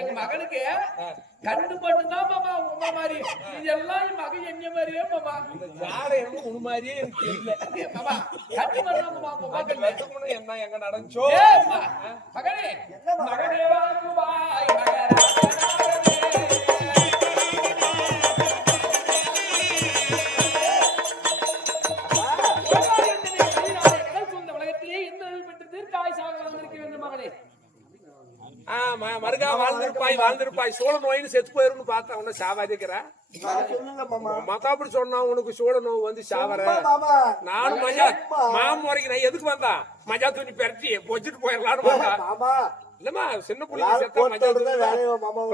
எங்க மகனுக்கு கண்ணு மட்டும்தான் மாமா உமா மாதிரி இதெல்லாம் என் மகன் என்ன மாதிரியே மாமா யார என்ன உன் மாதிரியே எனக்கு தெரியல மாமா கண்ணு மட்டும் மாமா உமா கண்ணு என்ன எங்க நடந்துச்சோ மகனே மகனே வாழ்வாய் மகனே மருகா வாழ்ந்திருப்பாய் சோழ நோயின்னு செத்து போயிருன்னு பார்த்தா உன்ன சாவாதிக்கிற மத்தாப்படி சொன்னா உனக்கு சோழ நோய் வந்து சாவற நானும் மஜா மாமன் வரைக்கும் நான் எதுக்கு வந்தா மஜா துணி பெரட்டி பொச்சிட்டு போயிடலான்னு வந்தா இல்லம்மா சின்ன பிள்ளைங்க செத்தா மஜா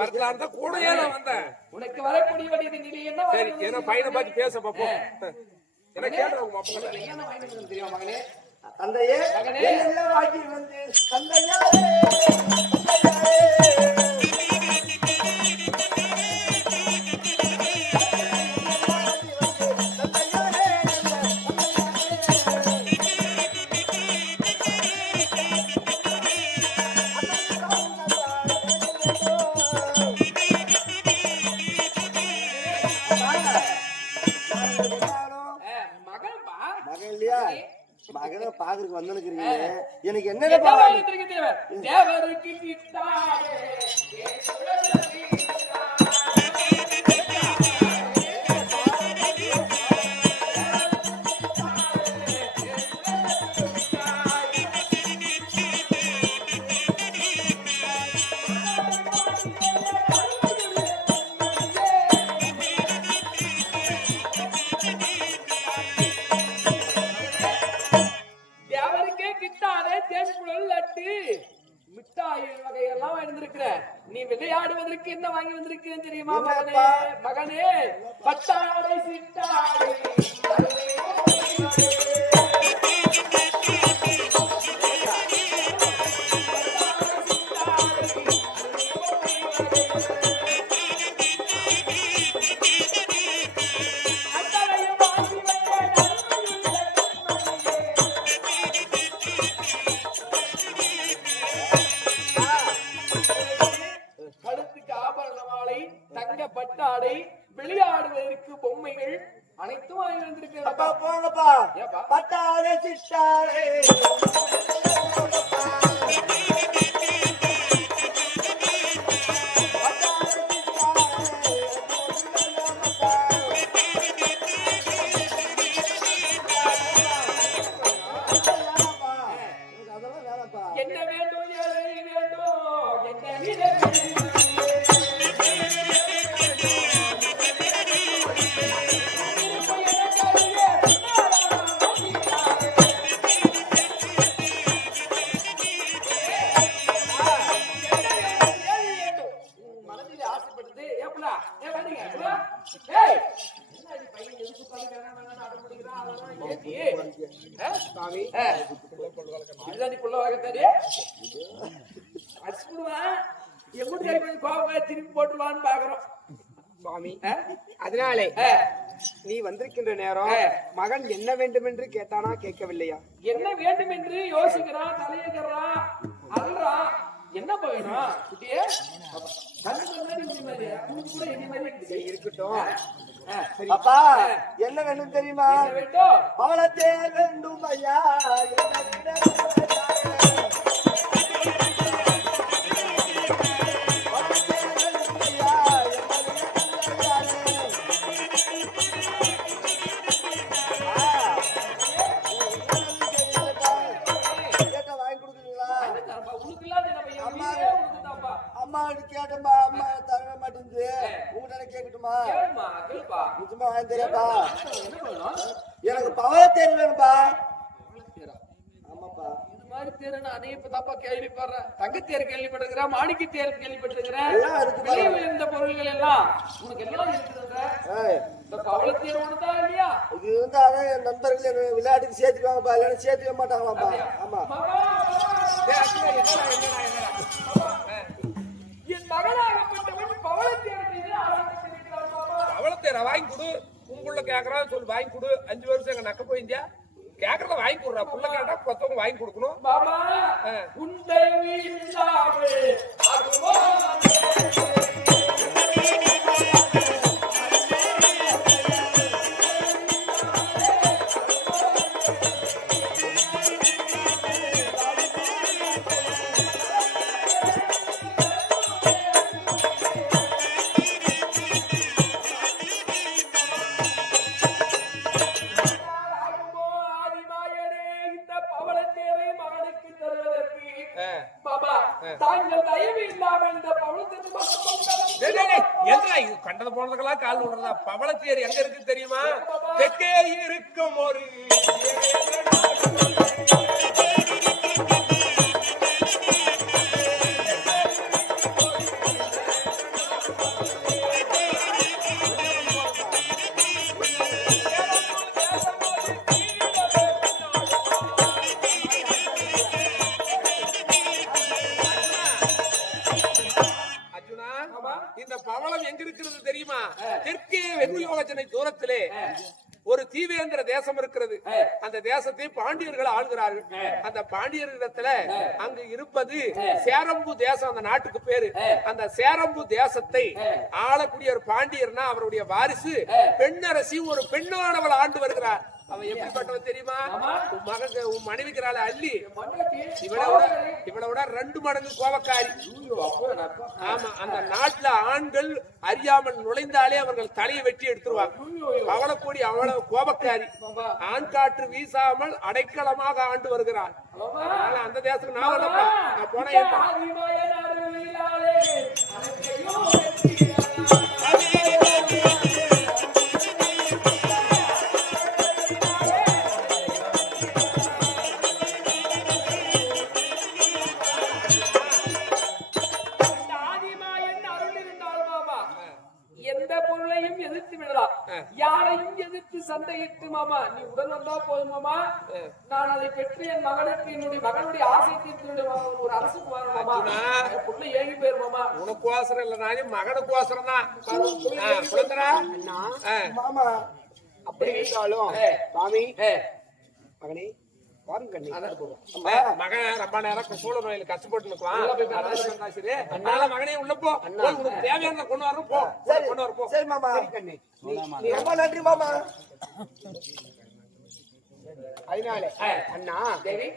வரலான்னு தான் கூட ஏன் வந்தேன் உனக்கு வரக்கூடிய வழி என்ன சரி ஏன்னா பையனை பார்த்து பேச பாப்போம் என்ன கேட்டுறவங்க அப்ப தெரியும் மகனே தந்தையே வாங்கி வந்து தந்தையா மகனை பாக்குறதுக்கு வந்துருக்கீங்க எனக்கு என்ன நீ விளையாடுவதற்கு என்ன வாங்கி வந்திருக்கிறேன் தெரியுமா மகனே பட்டாடை சிட்டாடை பட்டாடை விளையாடுவதற்கு பொம்மைகள் அனைத்தும் வாங்கி வந்திருக்கிறேன். போங்கப்பா பட்டாடை சிட்டாடை என்ன வேண்டும் என்ன திருப்பி போட்டுருவான்னு பாக்குறோம் சுவாமி. அதனாலே நீ வந்திருக்கின்ற நேரம் மகன் என்ன வேண்டும் என்று கேட்டானா கேட்கவில்லையா? என்ன வேண்டும் என்று யோசிக்கிறான், தலையேறா அல்றா. என்ன போயிடும் குட்டியே இருக்கட்டும். அப்பா என்ன வேண்டும் தெரியுமா? பவளத்தே வேண்டும் ஐயா. அம்மா கேட்டப்பா அம்மா தர மாட்டேங்குது. உங்ககிட்ட கேட்கட்டுமா? நிஜமா வாங்கி தெரியாப்பா? எனக்கு பவளத்தேர் வேணும்பா. ஆமாப்பா. இது மாதிரி தேர் நான் இப்ப தப்பா கேள்விப்படுறேன். தங்கத்தேர் கேள்விப்பட்டிருக்கிறேன், மாணிக்கத்தேர் கேள்விப்பட்டிருக்கிறேன். விலை உயர்ந்த பொருள்கள் எல்லாம் உனக்கு எல்லாம் இருக்குதுங்க. இந்த கவலத்தீர் ஒண்ணுதான் இல்லையா இது இருந்தாலும் என் நண்பர்கள் என்ன விளையாட்டுக்கு சேர்த்துக்குவாங்கப்பா, இல்லைன்னா சேர்த்துக்க மாட்டாங்களாப்பா. ஆமா. மகா, டேய், அர்ஜுனா, என்னடா? என் மகனாகப்பட்டவன் பவளத்தேர் மீது ஆசைப்பட்டிருக்கிறான் மாமா. அவளத்தேர வாங்கி கொடு. உங்குள்ள கேக்குறான்னு சொல்லி வாங்கி கொடு. 5 வருஷம் எங்க நக்க போயிருந்தியா? கேக்குறத வாங்கி கொடுறா. புள்ள கேட்டா கொத்தவங்க வாங்கி கொடுக்கணும். மாமா உண்டை இல்லாமல் அதுவோ கண்டது போனதுக்கெல்லாம் கால் விடுறதா? பவளத்தேர் எங்க இருக்கு தெரியுமா? தெற்கே இருக்கும் ஒரு இந்த பவளம் எங்க இருக்கிறது தெரியுமா? தெற்கே வெகுயோஜனை தூரத்திலே ஒரு தீவேந்திர தேசம் இருக்கிறது. அந்த தேசத்தை பாண்டியர்கள் ஆளுகிறார்கள். அந்த பாண்டியர்களிடத்துல அங்கு இருப்பது சேரம்பு தேசம், அந்த நாட்டுக்கு பேரு. அந்த சேரம்பு தேசத்தை ஆளக்கூடிய ஒரு பாண்டியர்னா அவருடைய வாரிசு பெண்ணரசி ஒரு பெண்ணானவள் ஆண்டு வருகிறார். அவன் எப்படிப்பட்டவன் தெரியுமா? உன் மனைவிக்கிறாள் அள்ளி, இவளோட 2 மடங்கு கோபக்காரி. ஆமா, அந்த நாட்டுல ஆண்கள் அறியாமல் நுழைந்தாலே அவர்கள் தலையை வெட்டி எடுத்துருவாங்க. அவளக்கூடி அவ்வளவு கோபக்காரி. ஆண் காற்று வீசாமல் அடைக்கலமாக ஆண்டு வருகிறார். அந்த தேசத்துக்கு நான் போனேன். யாரையும் எதிர்த்து சண்டையிட்டு மாமா நீ உடன் வந்தா போதும் மாமா. நான் அதை பெற்று என் மகனுக்கு என்னுடைய மகனுடைய ஆசை தீர்த்து ஒரு அரசுக்கு மாமா. புள்ள ஏகி பேரு மாமா. உனக்கு கோசரம் இல்ல, நானே மகனுக்கு கோசரம் தான். மாமா அப்படி இருந்தாலும் சாமி மகனே வாருங்க. மகன் ரொம்ப நேரம் சூழ நோயில் கஷ்டப்பட்டு நிற்குவான். சரி, அதனால மகனே உள்ள போ. உனக்கு தேவையான கொண்டு வரணும். போ, கொண்டு வர போ. சரி மாமா. ரொம்ப நன்றி மாமா. அதனால அண்ணா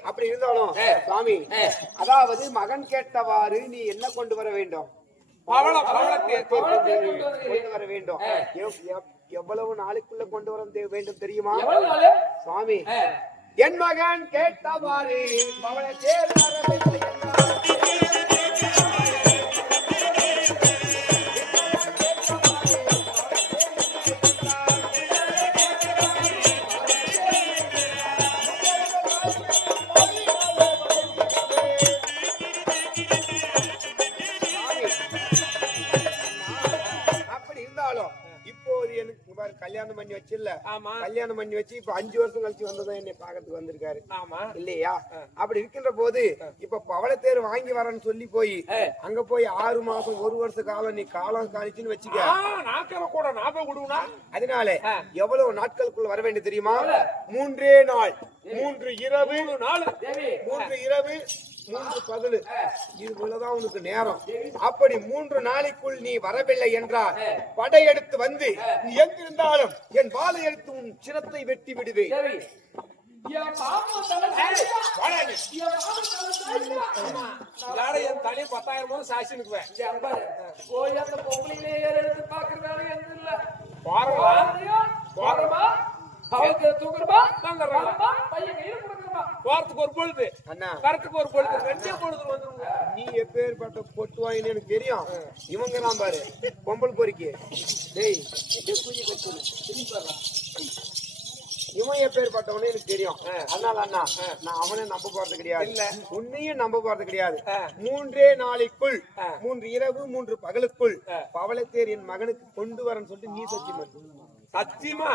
அப்படி இருந்தாலும் சுவாமி, அதாவது மகன் கேட்டவாறு நீ என்ன கொண்டு வர வேண்டும்? கொண்டு வர வேண்டும். எவ்வளவு நாளைக்குள்ள கொண்டு வர வேண்டும் தெரியுமா சுவாமி? என் மகன் கேட்டவாறு பவளத்தேர் வரவில்லை அப்படி இருந்தாலும் இப்போது எனக்கு கல்யாணம் பண்ணி வச்சில்ல, கல்யாணம் பண்ணி வச்சு இப்ப 5 வருஷம் கழிச்சு வந்ததான் என்னை பாக்கிறதுக்கு வந்திருக்காரு இல்லையா? அப்படி இருக்கின்ற போது இப்ப பவளத்தேர் வாங்கி வரேன்னு சொல்லி போய் அங்க போய் 6 மாசம் 1 வருஷ காலம் நீ காலம் கழிச்சுன்னு வச்சுக்க. அதனால எவ்வளவு நாட்களுக்குள்ள வர வேண்டிய தெரியுமா? 3 நாள் 3 இரவு 3 இரவு 3 பகல், இதுக்குள்ளதான் உனக்கு நேரம். அப்படி 3 நாளைக்குள் நீ வரவில்லை என்றால் படையெடுத்து வந்து நீ எங்கிருந்தாலும் என் வாளை எடுத்து உன் சிரத்தை வெட்டி விடுவேன். என் தலையை 10,000 சாட்சி நிற்குவேன். போய் அந்த பொம்பளையிலே எடுத்து பாக்குறதால எந்த இல்ல அவளுக்கு தூக்குறமா பையன் கையில கொடுக்குறமா. வாரத்துக்கு ஒரு பொழுது அண்ணா, வரத்துக்கு ஒரு பொழுது 2 பொழுது வந்துருங்க. நீ எப்பேற்பட்ட பொட்டுவாயின்னு எனக்கு தெரியும். இவங்க தான் பாரு பொம்பல் பொறிக்கு. டேய் பூஜை கட்டணும். இவன் எப்பேற்பட்டவனே எனக்கு தெரியும். அதனால அண்ணா நான் அவனை நம்ப போறது கிடையாது, உன்னையும் நம்ப போறது கிடையாது. 3 நாளைக்குள் 3 இரவு 3 பகலுக்குள் பவளத்தேர் என் மகனுக்கு கொண்டு வரேன்னு சொல்லிட்டு நீ சத்தியமா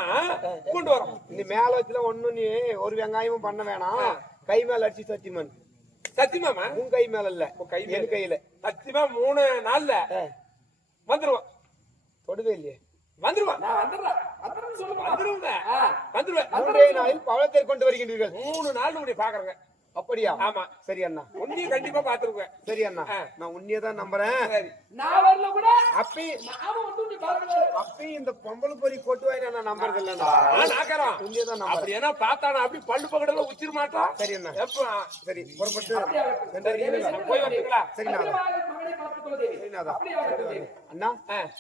கொண்டு வரோம். இந்த மேல வச்சுல ஒண்ணும் நீ ஒரு வெங்காயமும் பண்ண வேணாம். கை மேல அடிச்சு சத்தியமன். சத்தியமாமா உன் கை மேல இல்ல, என் கையில. சத்தியமா 3 நாள்ல வந்துருவான். தொடுவே இல்லையே. வந்துருவான். நான் வந்துடுறேன் வந்துடுறேன்னு சொல்லுங்க. வந்துருவேன். 3 நாளில் பவளத்தேர் கொண்டு வருகின்றீர்கள். 3 நாள் உடைய பாக்குறேங்க. அப்படியா? ஆமா. சரி அண்ணா, உன்னையும் கண்டிப்பா பாத்துருவேன். சரி அண்ணா, நான் உன்னையே தான் நம்புறேன். நான் வரல கூட அப்பி நாம வந்து நீ பாக்குறாரு. அப்பி இந்த பொம்பளை பொறி கொட்டு வாய் நான் நம்புறது இல்லண்ணா. நாக்கறோம். உன்னையே தான் நம்புறேன். அப்படி ஏன்னா பார்த்தானா அப்படி பல்லு பக்கத்துல உச்சிர மாட்டான். சரி அண்ணா, எப்ப சரி புறப்பட்டு போய் வந்துங்களா? சரி நான் மகனை பார்த்துக்கோ தேவி. சரி நான் அப்படியே ஆகட்டும் தேவி. அண்ணா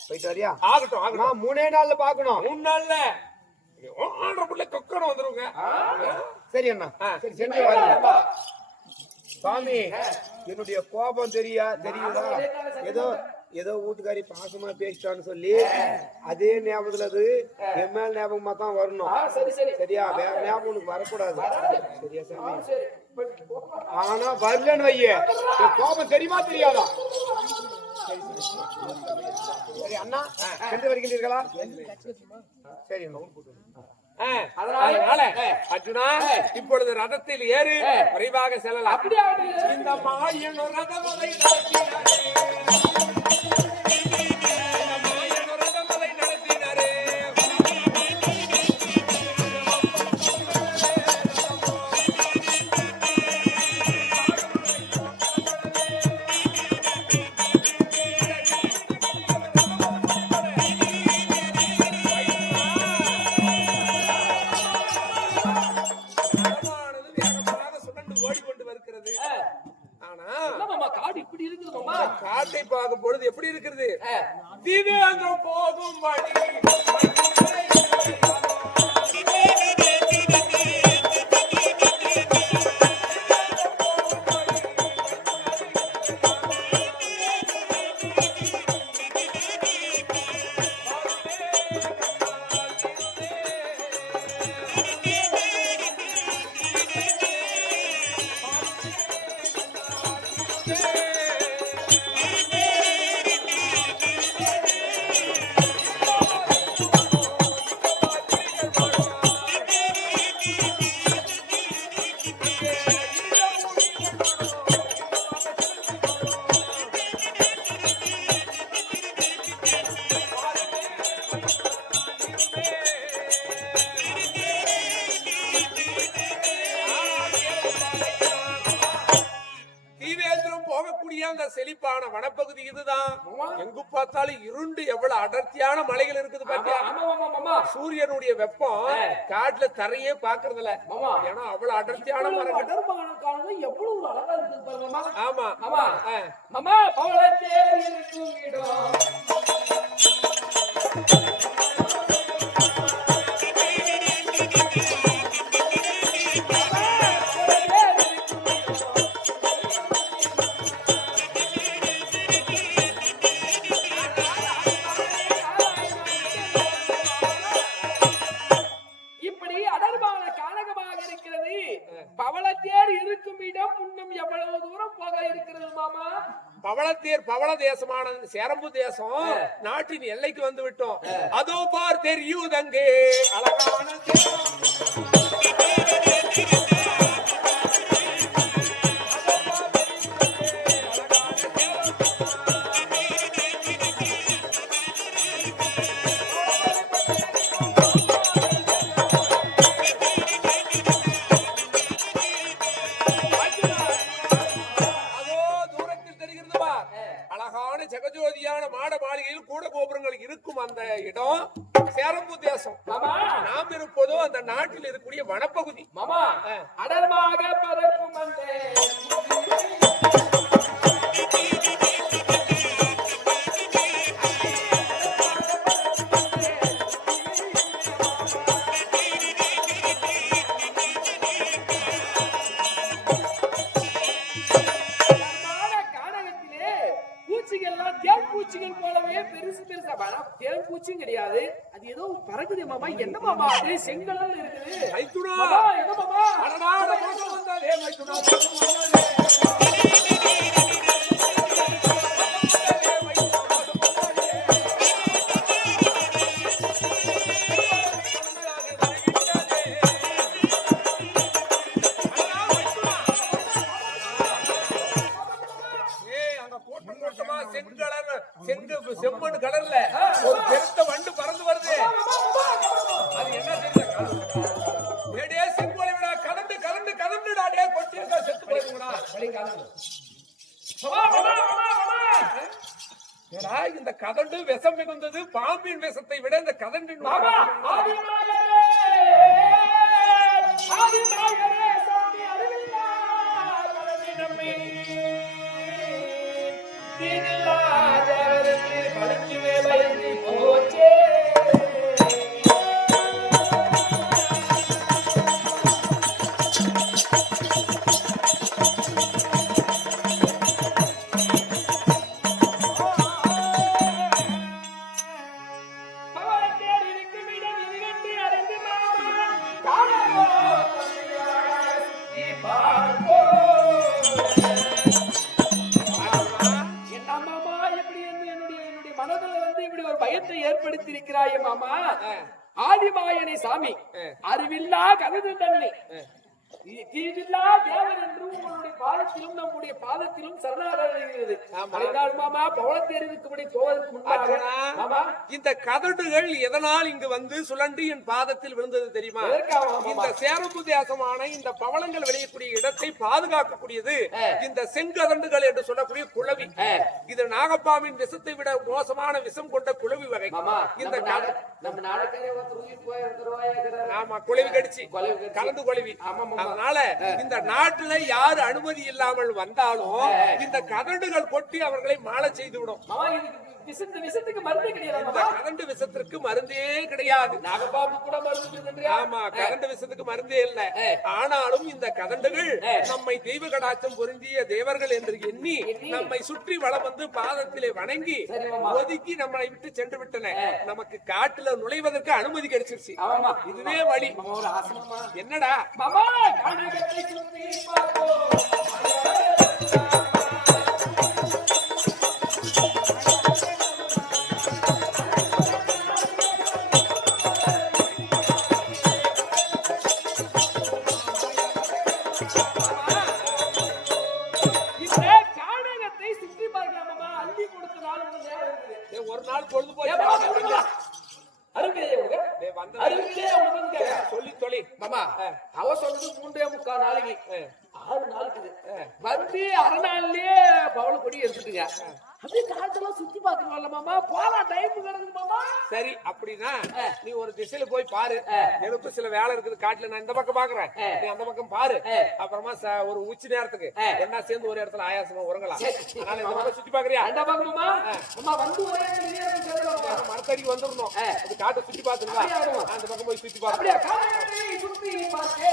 போயிட்டு வரியா? ஆகட்டும். நான் 3 நாள்ல பாக்கணும். 3 நாள்ல ஆன்ற புள்ள கொக்கணும் வந்துருங்க. சரி அண்ணா, சரி சென்று வரேன். சாமி, என்னுடைய கோபம் தெரியுதா? ஏதோ வீட்டுக்காரி பாசமா பேசிட்டான்னு சொல்லி அதே ஞாபகத்துல அது என் மேல் ஞாபகமா தான் வரணும். சரியா? வேற ஞாபகம் உனக்கு வரக்கூடாது. சரியா சாமி? ஆனா வரலன்னு வைய, என் கோபம் தெரியுமா தெரியாதா? சரி அண்ணா, சென்று வருகின்றீர்களா? சரி அதனால அர்ஜுனா, இப்பொழுது ரதத்தில் ஏறு, விரைவாக செல்லலாம். அப்படியே இந்த மாயன் ரதமலை நடத்தினாரே, காட்டை பார்க்கும் பொழுது எப்படி இருக்கிறது? திவேந்திரம் போகும் வழி அந்த செழிப்பான வனப்பகுதி இதுதான். எங்கு பார்த்தாலும் இருண்டு எவ்வளவு அடர்த்தியான மலைகள் இருக்குது பாத்தியா? சூரியனுடைய வெப்பம் காட்டுல தரையே பாக்குறது இல்ல. ஏன்னா அவ்வளவு அடர்த்தியான மரங்கள். எவ்வளவு அழகா இருக்கு. ஆமா ஆமா மாமா, பவளத்தேர் இருக்கும் இடம். பவளத்தேர் இருக்கும் இடம் இன்னும் எவ்வளவு தூரம் போக இருக்கிறது மாமா? பவளத்தேர் பவள தேசமான சேரம்பு தேசம் நாட்டின் எல்லைக்கு வந்து விட்டோம். அதோ பார் தெரியுதங்கே அழகான ஜெகஜோதியான மாட மாளிகையில் கூட கோபுரங்கள் இருக்கும் அந்த இடம் சேரம்பு தேசம். நாம் இருப்பதோ அந்த நாட்டில் இருக்கக்கூடிய வனப்பகுதி. மாமா, அடர்மாக பறக்கும் பூச்சிகள் போலவே பெருசு பெருசா தேன் பூச்சியும் கிடையாது. அது ஏதோ பறக்குது மாமா. என்ன மாமா அது செங்கல்ல இருக்குது? மைத்துனா மாமா, என்ன மாமா? அடடா மோசம் வந்தாலே மைத்துனா மோசம் வந்தாலே செம்மண் கலர்ல ஒரு பெருத்த வண்டு பறந்து வருது. அது என்ன தெரியல செங்கோலை விட கலந்து கலந்து கலந்துடா டே கொட்டிருக்கா செத்து போயிருங்கடா. ஏடா இந்த கதண்டு விஷம் மிகுந்தது. பாம்பின் விஷத்தை விட இந்த கதண்டின் மாமா, ஆதிநாயகரே, ஆதிநாயகரே, சாமி அருளில்லா கலவி நம்மை தீனில்லாதவருக்கு படுத்துவே பயந்து போச்சே. பயத்தை ஏற்படுத்தியிருக்கிறாயே மாமா. ஆதிமாயனை சாமி அறிவில்லா கருது தன்னை தீவில்லா தேவன் என்று உங்களுடைய பாதத்திலும் நம்முடைய பாதத்திலும் சரணாகிறது. மாமா பவளத்தேருக்கு போவதற்கு முன்னாக மாமா இந்த கதடுகள் எதனால் இங்கு வந்து சுழண்டு என் பாதத்தில் விழுந்தது தெரியுமா? இந்த சேரம்பு தேசமான இந்த பவளங்கள் விளையக்கூடிய இடத்தை பாதுகாக்கக்கூடியது இந்த செங்கதண்டுகள் என்று சொல்லக்கூடிய குளவி. இது நாகப்பாம்பின் விஷத்தை விட மோசமான விஷம் கொண்ட குளவி வகை. இந்த ஆமா குளவி கடிச்சு கலந்து குளவி. அதனால இந்த நாட்டுல யாரு அனுமதி இல்லாமல் வந்தாலும் இந்த கதண்டுகள் கொட்டி அவர்களை மாள செய்து விடும். விஷத்துக்கு மருந்து கிடையாது. இந்த கரண்ட் விஷத்திற்கு மருந்தே கிடையாது. நாகப்பாம்பு கூட மருந்து. ஆமா கரண்ட் விஷத்துக்கு மருந்தே இல்ல. ஆனாலும் இந்த கதண்டுகள் நம்மை தெய்வ கடாட்சம் பொருந்திய தேவர்கள் என்று எண்ணி நம்மை சுற்றி வளம் வந்து பாதத்திலே வணங்கி ஒதுக்கி நம்மளை விட்டு சென்று விட்டன. நமக்கு காட்டுல நுழைவதற்கு அனுமதி கிடைச்சிருச்சு. இதுவே வழி. என்னடா மாமா கனகத்தை சுற்றி பார்ப்போம். ஒரு நாள் பொழுது போய் சொல்லி சொல்லி மாமா அவ சொன்னது 3.25 நாளைக்கு 6 நாளுக்கு வந்து அரை நாள்லயே பவள கொடி எடுத்துட்டுங்க. அப்படியே காட்டெல்லாம் சுத்தி பாத்துருவாங்க மாமா. போலாம் டைம் கிடக்கு மாமா. சரி அப்படின்னா நீ ஒரு திசையில போய் பாரு. எனக்கு சில வேலை இருக்குது காட்டுல. நான் இந்த பக்கம் பாக்குறேன், நீ அந்த பக்கம் பாரு. அப்புறமா ஒரு உச்சி நேரத்துக்கு என்ன சேர்ந்து ஒரு இடத்துல ஆயாசமா உறங்கலாம். அதனால இந்த பக்கம் சுத்தி பாக்குறியா? அந்த பக்கம் மாமா மாமா வந்து ஒரே மரத்தடிக்கு வந்துடணும். அது காட்டை சுத்தி பாத்துருவா. அந்த பக்கம் போய் சுத்தி பாரு. அப்படியே காட்டை சுத்தி பாத்து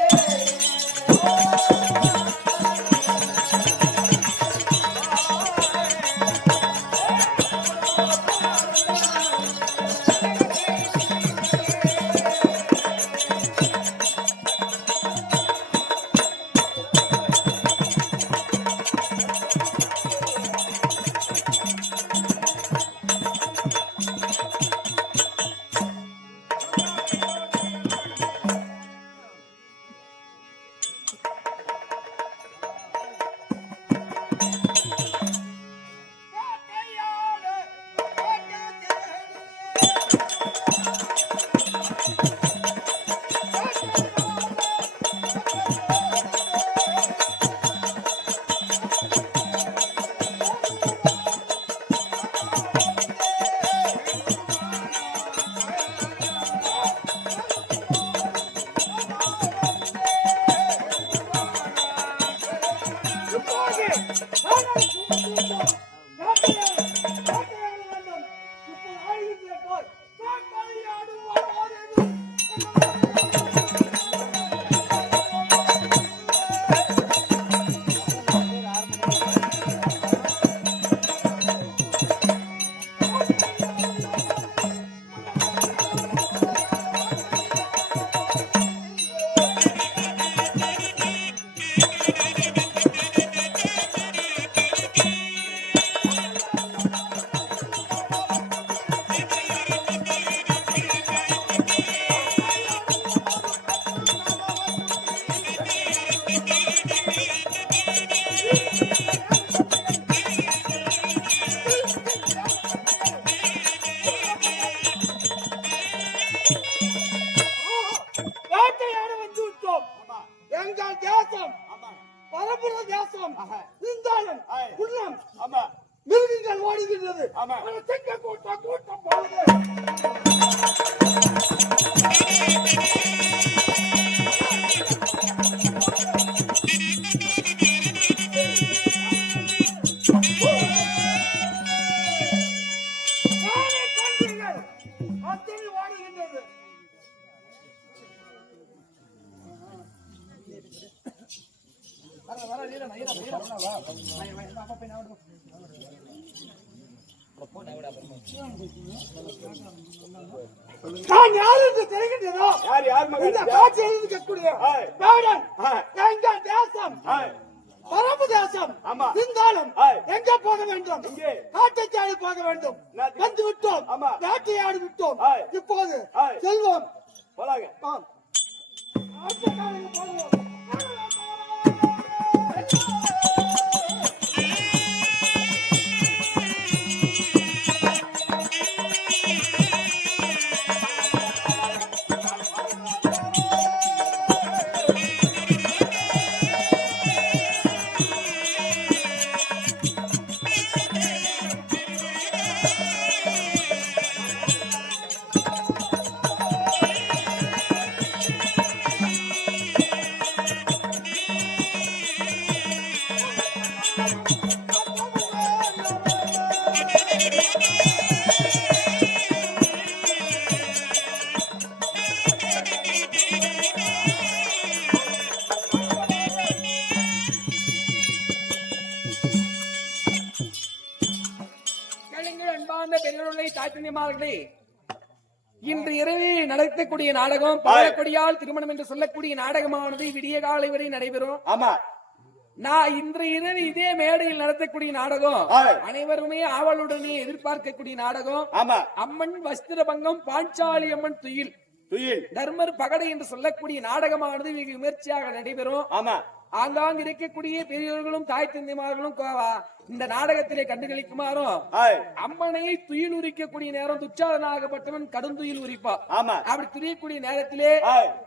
எங்கள் தேசம் பரப்புற தேசம் இருந்தாலும் குள்ளம் மிருகங்கள் ஓடுகின்றது. கூட்டம் கூட்டம் போகுது. அத்தனை ஓடுகின்றது. நான் யார் என்று தெரிகின்றதோ இந்த காட்சி எழுதிக்கக்கூடிய வேடன் எங்கள் தேசம் பரம்பு தேசம் இருந்தாலும் எங்க போக வேண்டும்? காட்டை தேடி போக வேண்டும். வந்து விட்டோம், வேட்டையாடி விட்டோம். இப்போது செல்வோம். போகலாம். இன்று இரவு நடத்தக்கூடிய நாடகம் பாலக்கொடியால் திருமணம் என்று சொல்லக்கூடிய நாடகமானது விடிய காலை வரை நடைபெறும். நான் இன்று இரவு இதே மேடையில் நடத்தக்கூடிய நாடகம் அனைவருமே ஆவலுடனே எதிர்பார்க்கக்கூடிய நாடகம் அம்மன் வஸ்திரபங்கம் பாஞ்சாலி அம்மன் துயில் தர்மர் பகடை என்று சொல்லக்கூடிய நாடகமானது வெகு விமர்சையாக நடைபெறும். ஆங்காங்கு இருக்கக்கூடிய பெரியவர்களும் தாய் தந்தைமார்களும் இந்த நாடகத்திலே கண்டுகளிக்குமாறும் அம்மனை துயில் உரிக்கக்கூடிய நேரம் துச்சாதனாகப்பட்டவன் கடுந்துயில் உரிப்பா. அப்படி துரியக்கூடிய நேரத்திலே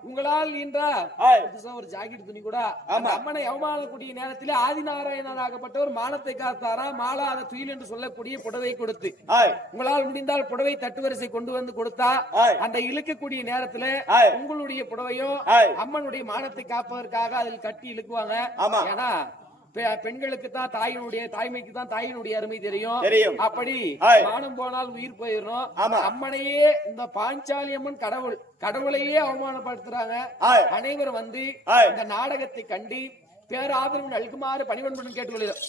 உங்களால் ஒரு ஜாக்கெட் துணி கூட அந்த அம்மனை அவமானக்கூடிய நேரத்திலே ஆதிநாராயணனாகப்பட்டவர் மானத்தை காத்தாரா மாலாத துயில் என்று சொல்லக்கூடிய புடவை கொடுத்து உங்களால் முடிந்தால் புடவை தட்டுவரிசை கொண்டு வந்து கொடுத்தா அந்த இழுக்கக்கூடிய நேரத்துல உங்களுடைய புடவையும் அம்மனுடைய மானத்தை காப்பதற்காக அதில் கட்டி இழுக்குவாங்க. ஏன்னா பெண்களுக்கு தான் தாய்மைக்கு தான் தாயினுடைய அருமை தெரியும். அப்படி மானம் போனால் உயிர் போயிடும். அம்மனையே இந்த பாஞ்சாலி அம்மன் கடவுளையே அவமானப்படுத்துறாங்க. அனைவரும் வந்து இந்த நாடகத்தை கண்டு பேராதரவு நல்குமாறு பணிவன்புடன் கேட்டுக்கொள்கிறோம்.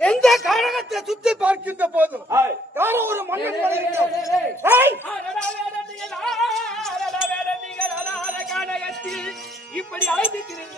எந்த காரணத்தை சுத்தி பார்க்கின்ற போதும் ஒரு மன்னன் இப்படி அழைத்திருக்கிறது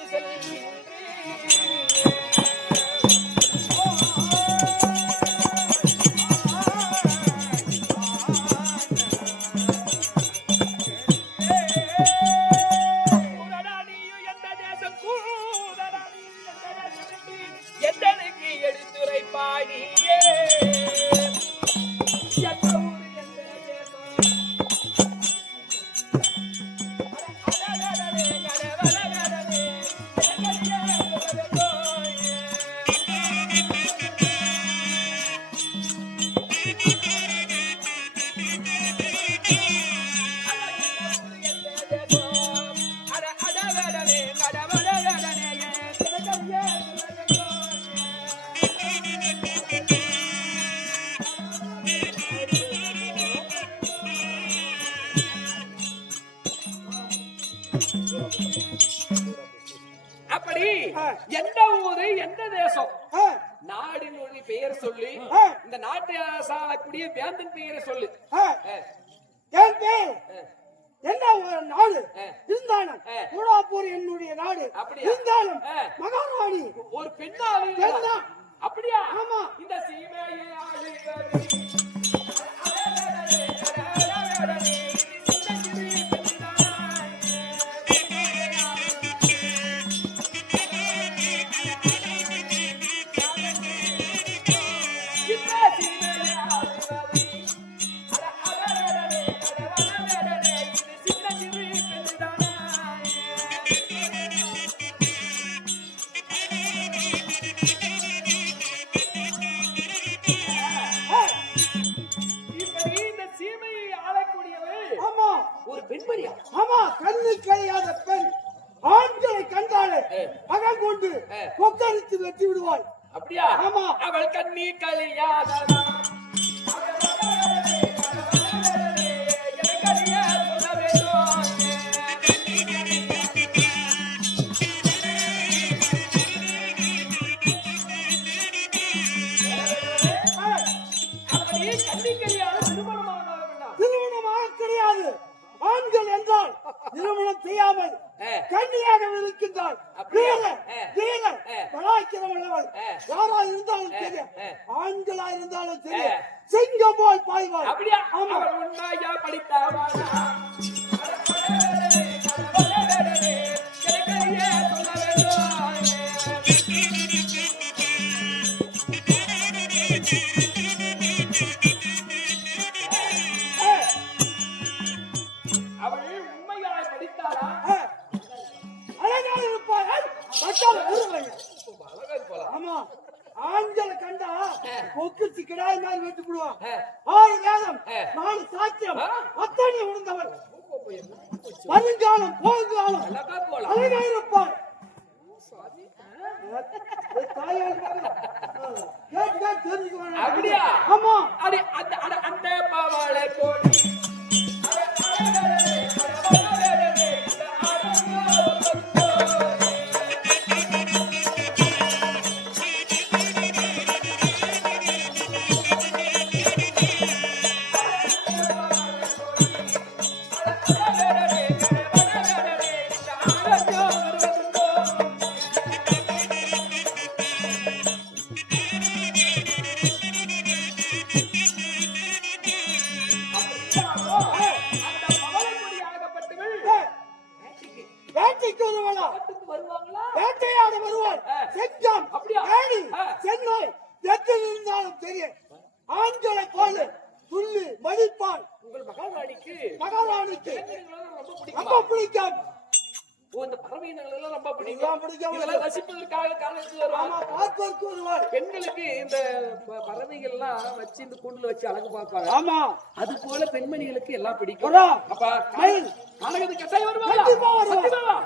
அப்படி எந்த ஊரு எந்த தேசம் நாடினுடைய பெயர் சொல்லி இந்த நாட்டை ஆளக்கூடிய வேந்தன் பெயரை சொல்லு. என் பெயர் என்ன நாடு இருந்தாலும் கோலாப்பூர் என்னுடைய நாடு இருந்தாலும் மகாராணி ஒரு பெண்ணா அப்படியா? ஆமா. இந்த சீமையை பெண்மணியா? ஆமா, கண்ணு கிடையாத பெண் ஆண்களை கண்டாலே அகம் கொண்டு கொக்கரித்து வெட்டி விடுவாள். அப்படியா? ஆமா. அவள் கண்ணி கலியாததா திருமணமாக கிடையாது. ஆண்கள் என்றால் திருமணம் செய்யாமல் கன்னியாக இருக்கின்றாள். பராக்கிரம் உள்ளவள் யாரா இருந்தாலும் சரி, ஆண்களா இருந்தாலும் சரி, சிங்கம் போல் பாய்வாள். அப்படியா? ஆமா. அவள் உண்மையா படித்தவளா? அவள் உண்மையாய் படித்தாளா? அழகாக இருப்பார்கள், பட்டால் வருவாள். அழகா இருப்பாளா? ஆமா, ஆண்களை கண்டா கொக்குச்சி கிடாய் மாதிரி வெட்டி விடுவான். 6 வேதம் 4 சாட்சியம் அத்தனை உணர்ந்தவள். வருங்காலம் போகுங்காலம் அழகா போலாம். அழகா இருப்பாள். தாயால் கேட்டு தெரிஞ்சுக்கணும். அப்படியா? ஆமா. அடி அந்த பாவாளை கோடி வேட்டைக்கு வருவாளா? வருவாங்களா? வேட்டையாட வருவாள். செங்கம், அப்படியா? ஏணி, சென்னாய் எதில் இருந்தாலும் சரி, ஆண்களை போல துள்ளி மதிப்பாள். உங்கள் மகாராணிக்கு மகாராணிக்கு ரொம்ப பிடிக்கும். ரொம்ப பிடிக்கும். ஓ, இந்த பறவை இனங்கள் எல்லாம் ரொம்ப பிடிக்கும். எல்லாம் பிடிக்கும். இதெல்லாம் ரசிப்பதற்காக காரணத்துக்கு வருவாங்க. ஆமா, பார்ப்பதற்கு வருவாள். பெண்களுக்கு இந்த பறவைகள் எல்லாம் வச்சு இந்த கூண்டுல வச்சு அழகு பார்ப்பாங்க. ஆமா, அது போல பெண்மணிகளுக்கு எல்லாம் பிடிக்கும். வரா. அப்ப மயில் அழகு கட்டாயம் வருவாங்களா? கண்டிப்பா வருவா. சத்தியமாவா?